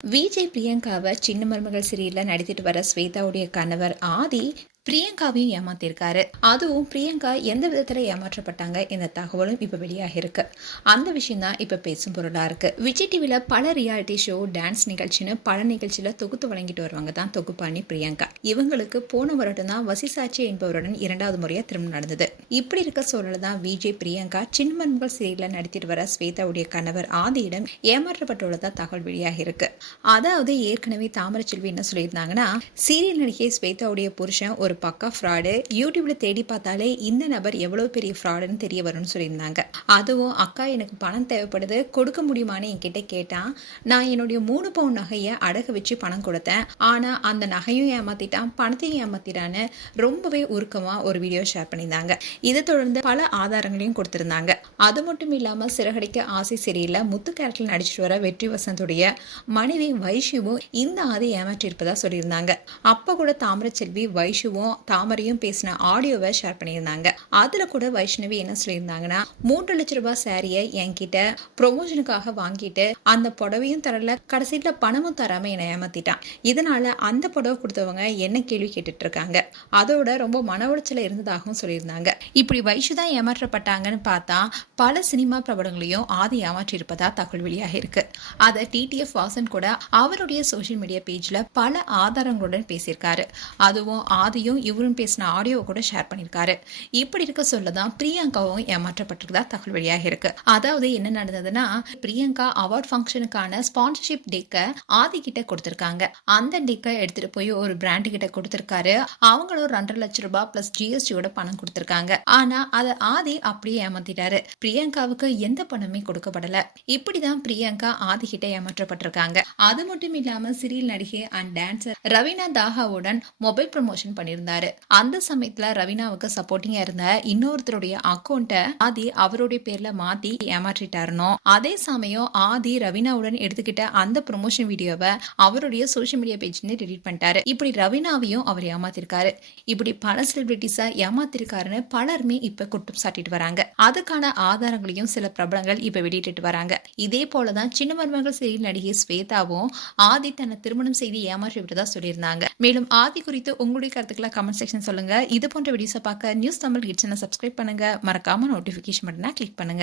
விஜய் பிரியங்காவை சின்ன மருமகள் சீரியல்ல நடித்துட்டு வர ஸ்வேதாவுடைய கணவர் ஆதி பிரியங்காவையும் ஏமாத்திருக்காரு. அதுவும் பிரியங்கா எந்த விதத்துல ஏமாற்றப்பட்டாங்க இந்த தகவலும் இப்ப வெளியாக இருக்கு. அந்த விஷயம் தான் இப்ப பேசும் பொருளா இருக்கு. விஜய் டிவில பல ரியாலிட்டி ஷோ, டான்ஸ் நிகழ்ச்சின்னு பல நிகழ்ச்சியில தொகுத்து வழங்கிட்டு வருவாங்க தான் தொகுப்பாணி பிரியங்கா. இவங்களுக்கு போன வருடம் தான் வசிசாட்சி என்பவருடன் 2வது முறையா திருமணம் நடந்தது. இப்படி இருக்க சூழல தான் விஜய் பிரியங்கா சின்ன மருமகள் சீரியல்ல நடித்திட்டு வர ஸ்வேதாவுடைய கணவர் ஆதியிடம் ஏமாற்றப்பட்டுள்ளதா தகவல் வெளியாக இருக்கு. அதாவது ஏற்கனவே தாமரச்செல்வி என்ன சொல்லியிருந்தாங்கன்னா, சீரியல் நடிகை ஸ்வேதாவுடைய புருஷன் ஒரு பக்கா ஃப்ராடு, யூடியூப்ல தேடி பார்த்தாலே இந்த நபர் எவ்வளவு பெரிய ஃப்ராடுன்னு தெரிய வரும்னு சொல்லியிருந்தாங்க. அதுவும் அக்கா எனக்கு பணம் தேவைப்படுது, கொடுக்க முடியுமான்னு என்கிட்ட கேட்டான். நான் என்னுடைய 3 பவுன் நகையை அடகு வச்சு பணம் கொடுத்தேன். ஆனா அந்த நகையும் ஏமாத்திட்டான், பணத்தையும் ஏமாத்திட்டான்னு ரொம்பவே உருக்கமா ஒரு வீடியோ ஷேர் பண்ணியிருந்தாங்க. இதை தொடர்ந்து பல ஆதாரங்களையும் கொடுத்திருந்தாங்க. அது மட்டும் இல்லாம சிறகடிக்க ஆசை சீரியல்ல முத்து கேரக்டர் நடிச்சிட்டு வர வெற்றி வசந்துடைய மனைவி வைஷுவும் இந்த ஆதி ஏமாற்றிருப்பதா சொல்லியிருந்தாங்க. அப்ப கூட தாமரச்செல்வி வைஷுவும் தாமரையும் பேசின ஆடியோவை ஷேர் பண்ணியிருந்தாங்க. அதுல கூட வைஷ்ணவி என்ன சொல்லியிருந்தாங்கன்னா, 3 லட்ச ரூபாய் சாரியை என்கிட்ட ப்ரொமோஷனுக்காக வாங்கிட்டு அந்த புடவையும் தரல, கடைசியில பணமும் தராம என்னை ஏமாத்திட்டான். இதனால அந்த புடவை கொடுத்தவங்க என்ன கேள்வி கேட்டுட்டு இருக்காங்க. அதோட ரொம்ப மன உளைச்சல இருந்ததாகவும் சொல்லியிருந்தாங்க. இப்படி வைஷு தான் ஏமாற்றப்பட்டாங்கன்னு பார்த்தா பல சினிமா பிரபலங்களையும் ஆதி ஏமாற்றி இருப்பதா தகவல் வெளியாக இருக்கு. அதை டிடிஎஃப் வாசன் கூட அவருடைய சோசியல் மீடியா பேஜ்ல பல ஆதாரங்களுடன் பேசியிருக்காரு. அதுவும் ஆதியும் இவரும் பேசின ஆடியோ கூட ஷேர் பண்ணியிருக்காரு. இப்படி இருக்க சொல்லதான் பிரியங்காவும் ஏமாற்றப்பட்டிருக்கதா தகவல் வெளியாக இருக்கு. அதாவது என்ன நடந்ததுன்னா, பிரியங்கா அவார்ட் ஃபங்க்ஷனுக்கான ஸ்பான்சர்ஷிப் டேக்கை ஆதி கிட்ட கொடுத்திருக்காங்க. அந்த டேக்கை எடுத்துட்டு போய் ஒரு பிராண்டு கிட்ட கொடுத்திருக்காரு. அவங்களும் 2.5 லட்ச ரூபாய் பிளஸ் ஜிஎஸ்டியோட பணம் கொடுத்திருக்காங்க. ஆனா அதை ஆதி அப்படியே ஏமாத்திட்டாரு. பிரியங்காவுக்கு எந்த பணமே கொடுக்கப்படல. இப்படிதான் பிரியங்கா ஆதி கிட்ட ஏமாற்றப்பட்டிருக்காங்க. அது மட்டும் இல்லாம சீரியல் நடிகை அண்ட் டான்சர் ரவீனா தாஹாவுடன் மொபைல் ப்ரமோஷன் பண்ணியிருந்தாரு. அந்த சமயத்துல ரவீனாவுக்கு சப்போர்ட்டிங்கா இருந்த இன்னொருத்தருடைய அக்கௌண்ட்டை ஆதி அவருடைய பேர்ல மாத்தி ஏமாற்றிட்டாருனோ, அதே சமயம் ஆதி ரவீனாவுடன் எடுத்துக்கிட்ட அந்த ப்ரமோஷன் வீடியோவை அவருடைய சோசியல் மீடியா பேஜ்ல டெலீட் பண்ணிட்டாரு. இப்படி ரவீனாவையும் அவர் ஏமாத்திருக்காரு. இப்படி பல செலிபிரிட்டிஸா ஏமாத்திருக்காருன்னு பலருமே இப்ப குற்றம் சாட்டிட்டு வராங்க. அதுக்கான ஆதாரங்களையும் சில பிரபலங்கள் இப்ப வெளியிட்டு வராங்க. இதே போலதான் சின்ன மருமகள் சீரியல் நடிகை ஸ்வேதாவும் ஆதி தன்னை திருமணம் செய்து ஏமாற்றி விட்டதா சொல்லியிருந்தாங்க. மேலும் ஆதி குறித்து உங்களுடைய கருத்துக்களை கமெண்ட் செக்ஷன் சொல்லுங்க. இது போன்ற வீடியோஸை பார்க்க நியூஸ் தமிழ் கிட்ஸ் சப்ஸ்கிரைப் பண்ணுங்க. மறக்காம நோட்டிபிகேஷன் பட்டனை கிளிக் பண்ணுங்க.